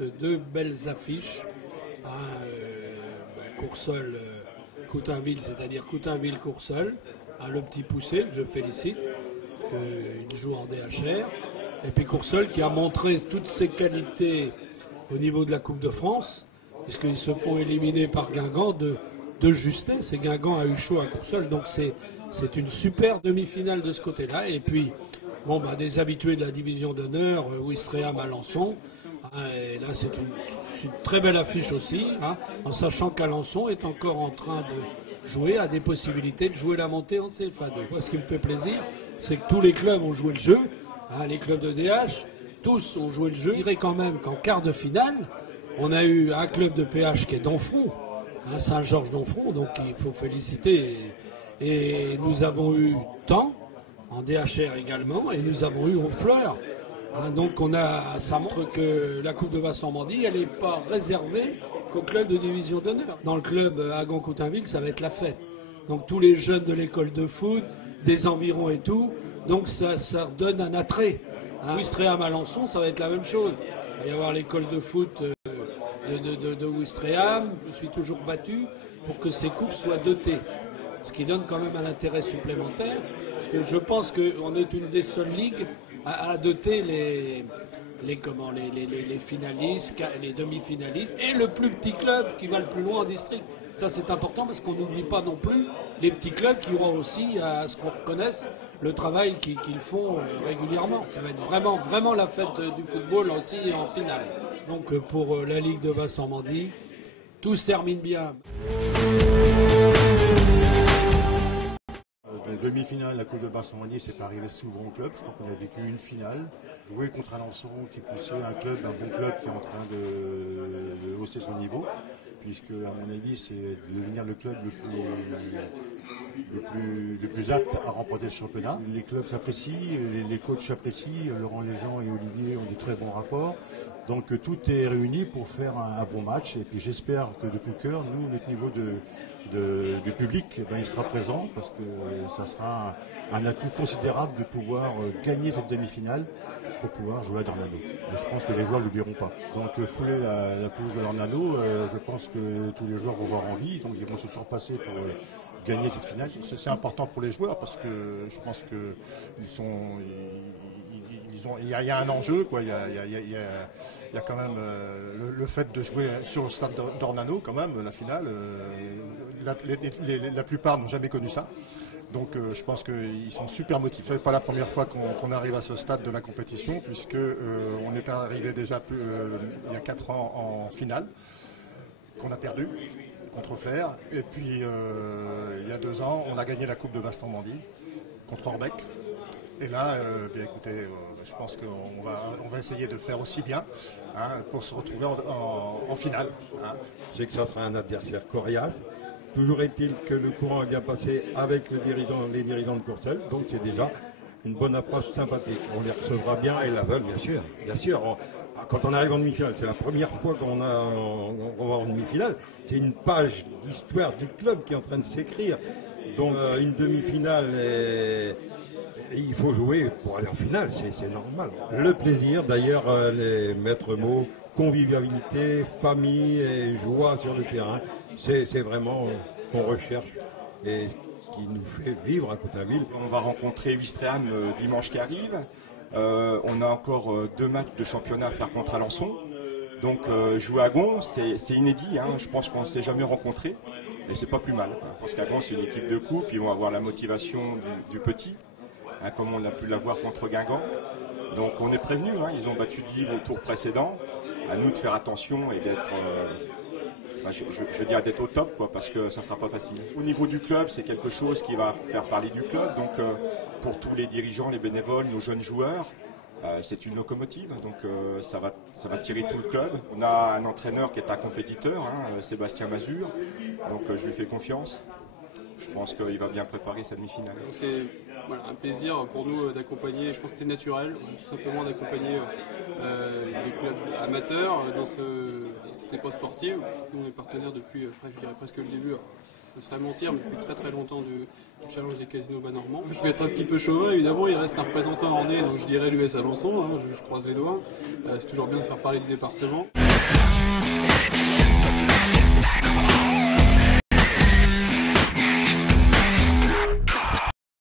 suite deux belles affiches. Courseulles, Coutainville, c'est-à-dire Coutainville-Courseulles, le petit poussé, je félicite, parce qu'il joue en DHR. Et puis Courseulles qui a montré toutes ses qualités au niveau de la Coupe de France, puisqu'ils se font éliminer par Guingamp de justesse, et Guingamp a eu chaud à Courseulles, donc c'est une super demi-finale de ce côté-là. Et puis, des habitués de la division d'honneur, Ouistreham à Alençon, et là c'est une très belle affiche aussi, en sachant qu'Alençon est encore en train de jouer, a des possibilités de jouer la montée en CFA2. Moi, ce qui me fait plaisir, c'est que tous les clubs ont joué le jeu, les clubs de DH, tous ont joué le jeu. Je dirais quand même qu'en quart de finale, on a eu un club de PH qui est d'Enfront, Saint-Georges d'Enfront, donc il faut féliciter. Et nous avons eu Temps, en DHR également, et nous avons eu Honfleur. Donc ça montre que la Coupe de Basse-Normandie, elle n'est pas réservée qu'au club de division d'honneur. Dans le club à Gand-Coutainville, ça va être la fête. Donc tous les jeunes de l'école de foot, des environs et tout, donc ça donne un attrait. Ouistreham à Alençon, ça va être la même chose. Il va y avoir l'école de foot de Ouistreham. Je suis toujours battu pour que ces coupes soient dotées. Ce qui donne quand même un intérêt supplémentaire. Parce que je pense qu'on est une des seules ligues à doter les finalistes, les demi-finalistes et le plus petit club qui va le plus loin en district. Ça c'est important parce qu'on n'oublie pas non plus les petits clubs qui auront aussi à ce qu'on reconnaisse le travail qu'ils font régulièrement. Ça va être vraiment la fête du football aussi en finale. Donc pour la Ligue de Basse-Normandie, tout se termine bien. Demi-finale, la Coupe de Basse-Normandie, c'est pas arrivé souvent au club. Je crois qu'on a vécu une finale. Jouer contre Alençon, qui est poussé un bon club qui est en train de hausser son niveau, puisque à mon avis, c'est de devenir le club le plus apte à remporter ce championnat. Les clubs s'apprécient, les coachs s'apprécient. Laurent Léjean et Olivier ont de très bons rapports. Donc tout est réuni pour faire un bon match. Et puis j'espère que de tout cœur, nous, notre niveau du public, il sera présent parce que ça sera un atout considérable de pouvoir gagner cette demi-finale pour pouvoir jouer à Dornano. Et je pense que les joueurs ne l'oublieront pas. Donc fouler la pelouse de Dornano, je pense que tous les joueurs vont avoir envie, donc ils vont se surpasser pour gagner cette finale. C'est important pour les joueurs parce que je pense que il y a un enjeu, quoi. Il y a quand même le fait de jouer sur le stade d'Ornano, quand même, la finale. La plupart n'ont jamais connu ça. Donc je pense qu'ils sont super motivés. Ce n'est pas la première fois qu'on arrive à ce stade de la compétition, puisque on est arrivé déjà il y a 4 ans en finale, qu'on a perdu contre Flair. Et puis il y a 2 ans, on a gagné la Coupe de Basse-Normandie contre Orbec. Et là, écoutez, je pense qu'on va essayer de faire aussi bien pour se retrouver en finale. Je sais que ça sera un adversaire coriace. Toujours est-il que le courant est bien passé avec les dirigeants de Courseulles, donc c'est déjà une bonne approche sympathique. On les recevra bien et la veulent, bien sûr. Bien sûr, quand on arrive en demi-finale, c'est la première fois qu'on va en demi-finale. C'est une page d'histoire du club qui est en train de s'écrire. Donc une demi-finale, il faut jouer pour aller en finale, c'est normal. Le plaisir, d'ailleurs, les maîtres mots, convivialité, famille et joie sur le terrain, c'est vraiment ce qu'on recherche et ce qui nous fait vivre à Coutainville. On va rencontrer Ouistreham dimanche qui arrive. On a encore 2 matchs de championnat à faire contre Alençon. Donc jouer à Gand, c'est inédit. Je pense qu'on ne s'est jamais rencontré. Et c'est pas plus mal. Parce qu'à Gand, c'est une équipe de coupe. Ils vont avoir la motivation du petit, comme on a pu l'avoir contre Guingamp. Donc on est prévenus. Ils ont battu Dives au tour précédent. À nous de faire attention et d'être je veux dire d'être au top, parce que ça ne sera pas facile. Au niveau du club, c'est quelque chose qui va faire parler du club. Donc pour tous les dirigeants, les bénévoles, nos jeunes joueurs, c'est une locomotive. Donc ça va tirer tout le club. On a un entraîneur qui est un compétiteur, Sébastien Mazur. Donc je lui fais confiance. Je pense qu'il va bien préparer sa demi-finale. C'est un plaisir pour nous d'accompagner, je pense que c'est naturel, tout simplement d'accompagner les clubs amateurs dans cette épreuve sportive. Nous on est partenaires depuis, je dirais presque le début ce serait mentir, mais depuis très très longtemps du challenge des casinos bas normands. Je vais être un petit peu chauvin, évidemment, il reste un représentant orné, donc je dirais l'US Alençon, hein, je croise les doigts. C'est toujours bien de faire parler du département.